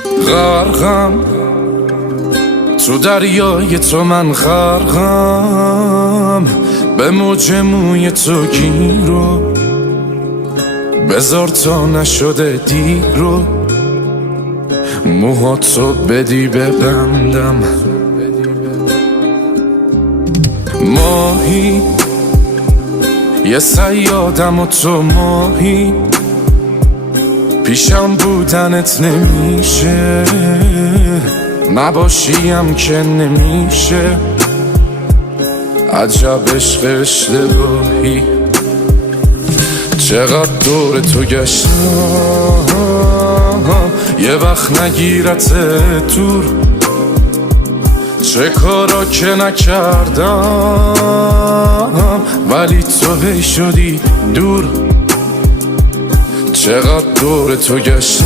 غرقم تو دریای تو، من غرقم به موج موی تو گیرو، بذار تا نشده دیرو، موهاتو بدی ببندم. ماهی یه صیادم و تو ماهی، پیشم بودنت نمیشه، نباشیم که نمیشه. عجب عشق اشتباهی، چقدر دور تو گشتم یه وقت نگیرت دور، چه کارا که نکردم ولی تو هی شدی دور. چقدر دور تو گشتم